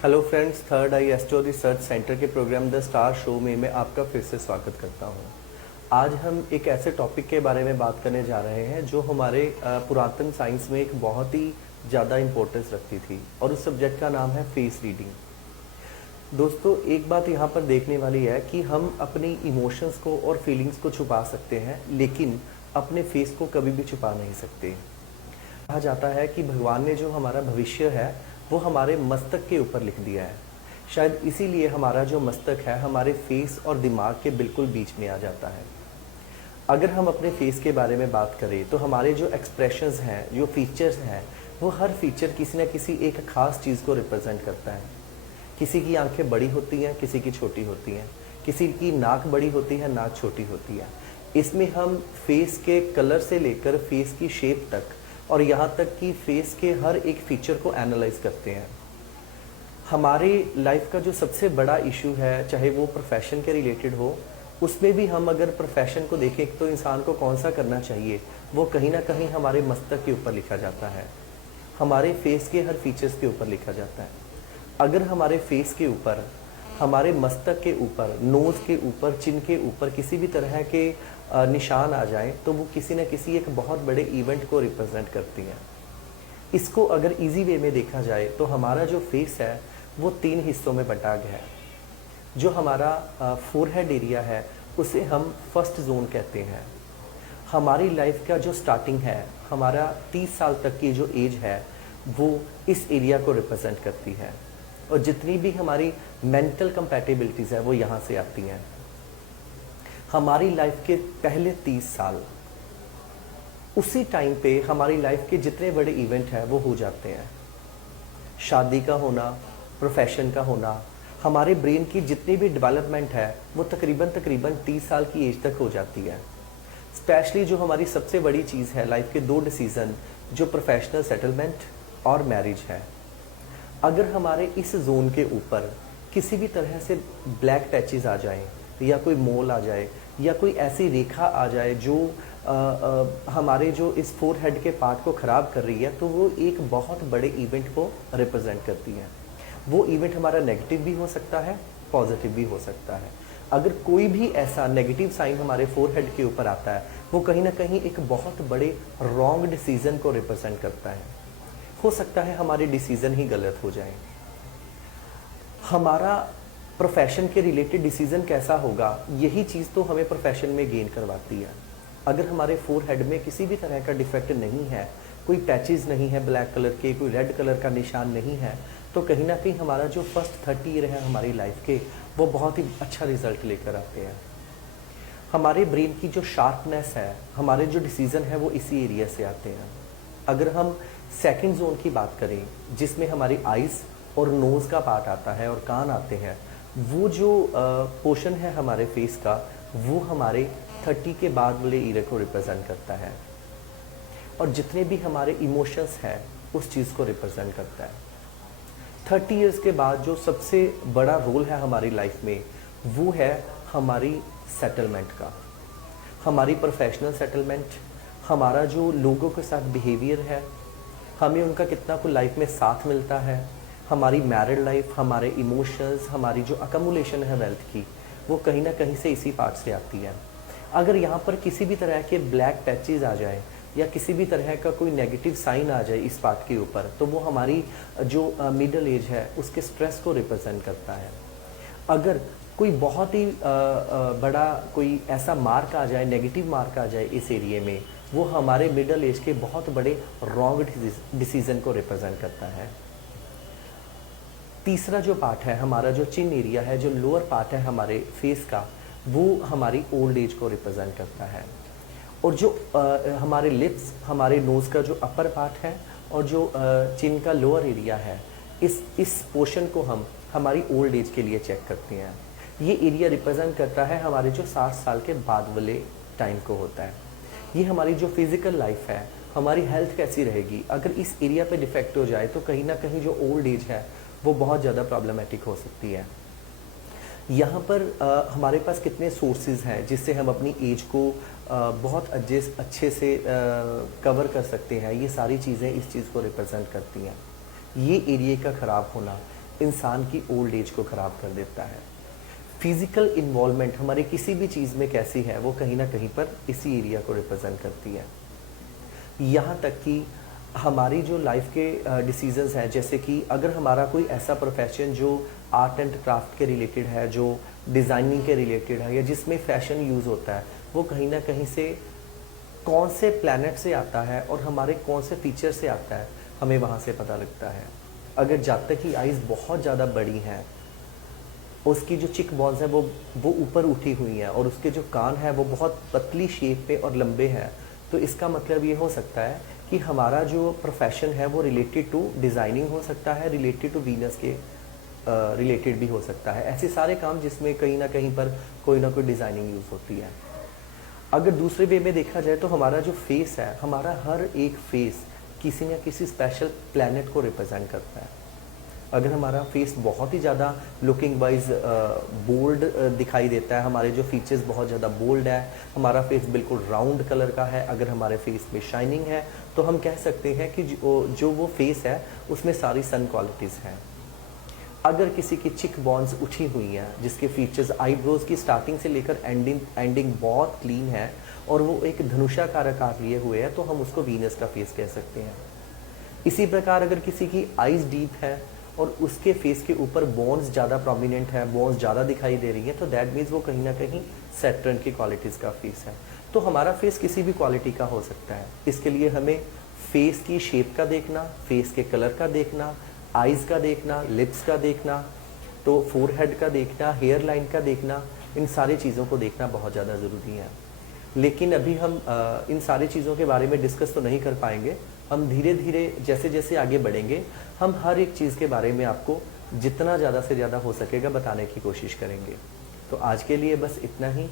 Hello friends, third आई astro research centre के programme the star show में मैं आपका फिर से स्वागत करता हूं। आज हम एक ऐसे टॉपिक के बारे में बात करने जा रहे हैं जो हमारे पुरातन साइंस में एक बहुत ही ज़्यादा इम्पोर्टेंस रखती थी, और उस सब्जेक्ट का नाम है फेस रीडिंग। दोस्तों, एक बात यहाँ पर देखने वाली है कि हम अपनी इमोशंस को और फीलिंग्स को छुपा सकते हैं, लेकिन अपने फेस को कभी भी छुपा नहीं सकते। कहा जाता है कि भगवान ने जो हमारा भविष्य है वो हमारे मस्तक के ऊपर लिख दिया है। शायद इसीलिए हमारा जो मस्तक है हमारे फेस और दिमाग के बिल्कुल बीच में आ जाता है। अगर हम अपने फेस के बारे में बात करें तो हमारे जो एक्सप्रेशंस हैं, जो फीचर्स हैं, वो हर फीचर किसी न किसी एक ख़ास चीज़ को रिप्रेजेंट करता है। किसी की आंखें बड़ी होती हैं, किसी की छोटी होती हैं, किसी की नाक बड़ी होती है, नाक छोटी होती है। इसमें हम फेस के कलर से लेकर फेस की शेप तक और यहाँ तक कि फेस के हर एक फीचर को एनालाइज करते हैं। हमारी लाइफ का जो सबसे बड़ा इशू है, चाहे वो प्रोफेशन के रिलेटेड हो, उसमें भी हम अगर प्रोफेशन को देखें तो इंसान को कौन सा करना चाहिए, वो कहीं ना कहीं हमारे मस्तक के ऊपर लिखा जाता है, हमारे फेस के हर फीचर्स के ऊपर लिखा जाता है। अगर हमारे फेस के ऊपर, हमारे मस्तक के ऊपर, नोज़ के ऊपर, चिन के ऊपर किसी भी तरह के निशान आ जाएं तो वो किसी न किसी एक बहुत बड़े इवेंट को रिप्रेजेंट करती हैं। इसको अगर इजी वे में देखा जाए तो हमारा जो फेस है वो 3 हिस्सों में बंटा गया है। जो हमारा फोरहेड एरिया है उसे हम फर्स्ट जोन कहते हैं। हमारी लाइफ का जो स्टार्टिंग है, हमारा 30 साल तक की जो एज है, वो इस एरिया को रिप्रेजेंट करती है, और जितनी भी हमारी मेंटल कंपैटिबिलिटीज़ है वो यहाँ से आती हैं। हमारी लाइफ के पहले 30 साल, उसी टाइम पे हमारी लाइफ के जितने बड़े इवेंट हैं वो हो जाते हैं। शादी का होना, प्रोफेशन का होना, हमारे ब्रेन की जितनी भी डेवलपमेंट है वो तकरीबन 30 साल की एज तक हो जाती है। स्पेशली जो हमारी सबसे बड़ी चीज़ है लाइफ के 2 डिसीज़न, जो प्रोफेशनल सेटलमेंट और मैरिज है। अगर हमारे इस जोन के ऊपर किसी भी तरह से ब्लैक पैचेस आ जाएं, या कोई मोल आ जाए, या कोई ऐसी रेखा आ जाए जो हमारे जो इस फोरहेड के पार्ट को ख़राब कर रही है, तो वो एक बहुत बड़े इवेंट को रिप्रेजेंट करती है। वो इवेंट हमारा नेगेटिव भी हो सकता है, पॉजिटिव भी हो सकता है। अगर कोई भी ऐसा नेगेटिव साइन हमारे फोरहेड के ऊपर आता है, वो कहीं ना कहीं एक बहुत बड़े रॉन्ग डिसीज़न को रिप्रेजेंट करता है। हो सकता है हमारे डिसीज़न ही गलत हो जाए। हमारा प्रोफेशन के रिलेटेड डिसीज़न कैसा होगा, यही चीज़ तो हमें प्रोफेशन में गेन करवाती है। अगर हमारे फोरहेड में किसी भी तरह का डिफेक्ट नहीं है, कोई पैचेस नहीं है ब्लैक कलर के, कोई रेड कलर का निशान नहीं है, तो कहीं ना कहीं हमारा जो फर्स्ट 30 ईयर है हमारी लाइफ के, वो बहुत ही अच्छा रिजल्ट लेकर आते हैं। हमारे ब्रेन की जो शार्पनेस है, हमारे जो डिसीज़न है, वो इसी एरिया से आते हैं। अगर हम सेकंड जोन की बात करें, जिसमें हमारी आइज़ और नोज़ का पार्ट आता है और कान आते हैं, वो जो पोर्शन है हमारे फेस का, वो हमारे 30 के बाद वाले ईयर को रिप्रेजेंट करता है, और जितने भी हमारे इमोशंस हैं उस चीज़ को रिप्रेजेंट करता है। 30 इयर्स के बाद जो सबसे बड़ा रोल है हमारी लाइफ में, वो है हमारी सेटलमेंट का, हमारी प्रोफेशनल सेटलमेंट, हमारा जो लोगों के साथ बिहेवियर है, हमें उनका कितना कुछ लाइफ में साथ मिलता है, हमारी मैरिड लाइफ, हमारे इमोशंस, हमारी जो अकमुलेशन है वेल्थ की, वो कहीं ना कहीं से इसी पार्ट से आती है। अगर यहाँ पर किसी भी तरह के ब्लैक पैचेस आ जाए या किसी भी तरह का कोई नेगेटिव साइन आ जाए इस पार्ट के ऊपर, तो वो हमारी जो मिडिल एज है उसके स्ट्रेस को रिप्रेजेंट करता है। अगर कोई बहुत ही बड़ा कोई ऐसा मार्क आ जाए, नेगेटिव मार्क आ जाए इस एरिए में, वो हमारे मिडिल एज के बहुत बड़े रॉन्ग डिसीज़न को रिप्रेजेंट करता है। तीसरा जो पार्ट है, हमारा जो चिन एरिया है, जो लोअर पार्ट है हमारे फेस का, वो हमारी ओल्ड एज को रिप्रेजेंट करता है। और जो हमारे लिप्स, हमारे नोज़ का जो अपर पार्ट है, और जो चिन का लोअर एरिया है, इस पोर्शन को हम हमारी ओल्ड एज के लिए चेक करते हैं। ये एरिया रिप्रेजेंट करता है हमारे जो 60 साल के बाद वाले टाइम को होता है। ये हमारी जो फिज़िकल लाइफ है, हमारी हेल्थ कैसी रहेगी, अगर इस एरिया पे डिफेक्ट हो जाए तो कहीं ना कहीं जो ओल्ड एज है वो बहुत ज़्यादा प्रॉब्लमेटिक हो सकती है। यहाँ पर हमारे पास कितने सोर्सेज हैं जिससे हम अपनी एज को बहुत अच्छे से कवर कर सकते हैं। ये सारी चीज़ें इस चीज़ को रिप्रेजेंट करती हैं। ये एरिया का ख़राब होना, इंसान की ओल्ड एज को ख़राब कर देता है। फिज़िकल इन्वॉल्वमेंट हमारी किसी भी चीज़ में कैसी है, वो कहीं ना कहीं पर इसी एरिया को रिप्रेजेंट करती है। यहाँ तक कि हमारी जो लाइफ के डिसीजंस हैं, जैसे कि अगर हमारा कोई ऐसा प्रोफेशन जो आर्ट एंड क्राफ्ट के रिलेटेड है, जो डिज़ाइनिंग के रिलेटेड है, या जिसमें फैशन यूज़ होता है, वो कहीं ना कहीं से कौन से प्लैनेट से आता है और हमारे कौन से फीचर से आता है, हमें वहाँ से पता लगता है। अगर जातक की आइज़ बहुत ज़्यादा बड़ी हैं, उसकी जो चिक बॉन्स हैं वो ऊपर उठी हुई हैं, और उसके जो कान हैं वो बहुत पतली शेप पे और लंबे हैं, तो इसका मतलब ये हो सकता है कि हमारा जो प्रोफेशन है वो रिलेटेड टू डिज़ाइनिंग हो सकता है, रिलेटेड टू वीनस के रिलेटेड भी हो सकता है। ऐसे सारे काम जिसमें कहीं ना कहीं पर कोई ना कोई डिज़ाइनिंग यूज़ होती है। अगर दूसरे वे में देखा जाए तो हमारा जो फेस है, हमारा हर एक फेस किसी न किसी स्पेशल प्लैनेट को रिप्रेजेंट करता है। अगर हमारा फेस बहुत ही ज़्यादा लुकिंग वाइज बोल्ड दिखाई देता है, हमारे जो फीचर्स बहुत ज़्यादा बोल्ड है, हमारा फेस बिल्कुल राउंड कलर का है, अगर हमारे फेस में शाइनिंग है, तो हम कह सकते हैं कि जो वो फेस है उसमें सारी सन क्वालिटीज़ हैं। अगर किसी की चिक बॉन्स उठी हुई हैं, जिसके फीचर्स आईब्रोज की स्टार्टिंग से लेकर एंडिंग बहुत क्लीन है, और वो एक धनुषाकार आकार लिए हुए है, तो हम उसको वीनस का फेस कह सकते हैं। इसी प्रकार अगर किसी की आईज डीप है और उसके फेस के ऊपर बोन्स ज़्यादा प्रोमिनेंट है, बोन्स ज़्यादा दिखाई दे रही है, तो दैट मीन्स वो कहीं ना कहीं सैटर्न की क्वालिटीज़ का फेस है। तो हमारा फेस किसी भी क्वालिटी का हो सकता है। इसके लिए हमें फेस की शेप का देखना, फेस के कलर का देखना, आइज़ का देखना, लिप्स का देखना, तो फोरहेड का देखना, हेयर लाइन का देखना, इन सारी चीज़ों को देखना बहुत ज़्यादा ज़रूरी है। लेकिन अभी हम इन सारी चीज़ों के बारे में डिस्कस तो नहीं कर पाएंगे। हम धीरे धीरे जैसे जैसे आगे बढ़ेंगे, हम हर एक चीज़ के बारे में आपको जितना ज़्यादा से ज़्यादा हो सकेगा बताने की कोशिश करेंगे। तो आज के लिए बस इतना ही।